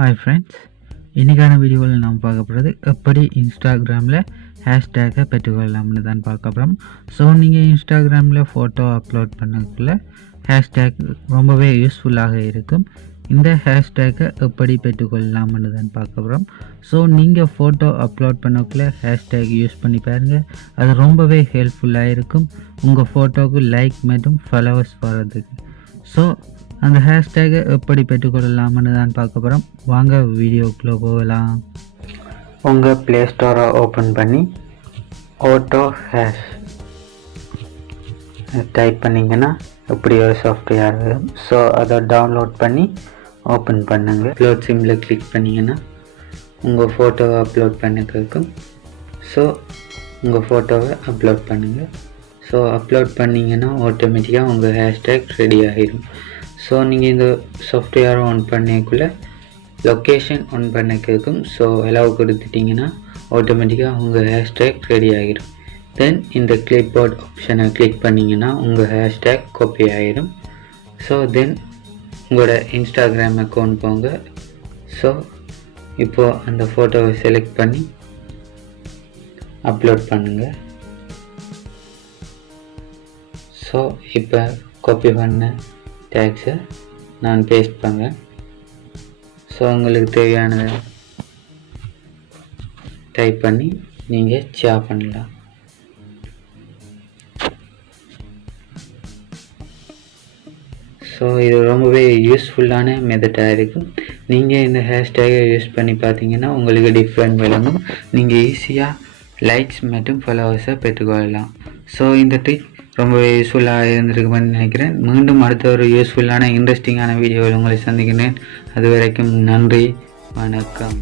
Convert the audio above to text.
Hi friends, இன்றைக்கான வீடியோவில் நாம் பார்க்க போகிறது எப்படி இன்ஸ்டாகிராமில் ஹேஷ்டேக்கை பெற்றுக்கொள்ளலாம்னு தான் பார்க்க போகிறோம். ஸோ நீங்கள் இன்ஸ்டாகிராமில் ஃபோட்டோ அப்லோட் பண்ணக்குள்ள ஹேஷ்டேக் ரொம்பவே யூஸ்ஃபுல்லாக இருக்கும். இந்த ஹேஷ்டேக்கை எப்படி பெற்றுக்கொள்ளலாம்னு தான் பார்க்க போகிறோம். ஸோ நீங்கள் ஃபோட்டோ அப்லோட் பண்ணக்குள்ள ஹேஷ்டேக் யூஸ் பண்ணி பாருங்கள், அது ரொம்பவே ஹெல்ப்ஃபுல்லாக இருக்கும் உங்கள் ஃபோட்டோவுக்கு லைக் மற்றும் ஃபாலோவர்ஸ் வர்றதுக்கு. ஸோ அந்த ஹேஷ்டேகை எப்படி பெற்றுக்கொள்ளலாம்னு தான் பார்க்க போகிறோம். வாங்க வீடியோக்குள்ளே போகலாம். உங்கள் ப்ளே ஸ்டோரை ஓப்பன் பண்ணி ஆட்டோ ஹேஷ் டைப் பண்ணிங்கன்னா இப்படி ஒரு சாஃப்ட்வேர் வரும். ஸோ அதை டவுன்லோட் பண்ணி ஓப்பன் பண்ணுங்கள். அப்லோட் சிம்மில் கிளிக் பண்ணிங்கன்னா உங்கள் ஃபோட்டோவை அப்லோட் பண்ணிக்கிறதுக்கும். ஸோ உங்கள் ஃபோட்டோவை அப்லோட் பண்ணுங்கள். ஸோ அப்லோட் பண்ணிங்கன்னா ஆட்டோமேட்டிக்காக உங்கள் ஹேஷ்டேக் ரெடி ஆகிடும். ஸோ நீங்கள் இந்த சாஃப்ட்வேர் ஆன் பண்ணிக்குள்ளே லொக்கேஷன் ஆன் பண்ணிக்கிறதுக்கும் ஸோ அலோவ் கொடுத்துட்டிங்கன்னா ஆட்டோமேட்டிக்காக உங்கள் ஹேஷ்டேக் ரெடி ஆகிடும். தென் இந்த கிளிப் போர்ட் ஆப்ஷனை கிளிக் பண்ணிங்கன்னா உங்கள் ஹேஷ்டேக் காப்பி ஆகிடும். ஸோ தென் உங்களோட இன்ஸ்டாகிராம் அக்கௌண்ட் போங்க. ஸோ இப்போது அந்த ஃபோட்டோவை செலக்ட் பண்ணி அப்லோட் பண்ணுங்கள். ஸோ இப்போ காப்பி பண்ண டேக்ஸை நான் பேஸ்ட் பண்ணுறேன். ஸோ உங்களுக்கு தேவையானதை டைப் பண்ணி நீங்கள் ஷேர் பண்ணலாம். ஸோ இது ரொம்பவே யூஸ்ஃபுல்லான மெத்தடாக இருக்கும். நீங்கள் இந்த ஹேஷ்டேகை யூஸ் பண்ணி பார்த்தீங்கன்னா உங்களுக்கு டிஃப்ரெண்ட் விளங்கும். நீங்கள் ஈஸியாக லைக்ஸ் மற்றும் ஃபாலோவர்ஸை பெற்றுக்கொள்ளலாம். ஸோ இந்த ட்ரிக் ரொம்பவே யூஸ்ஃபுல்லாக இருந்திருக்குமென்னு நினைக்கிறேன். மீண்டும் அடுத்த ஒரு யூஸ்ஃபுல்லான இன்ட்ரெஸ்டிங்கான வீடியோவில் உங்களை சந்திக்கிறேன். அது வரைக்கும் நன்றி, வணக்கம்.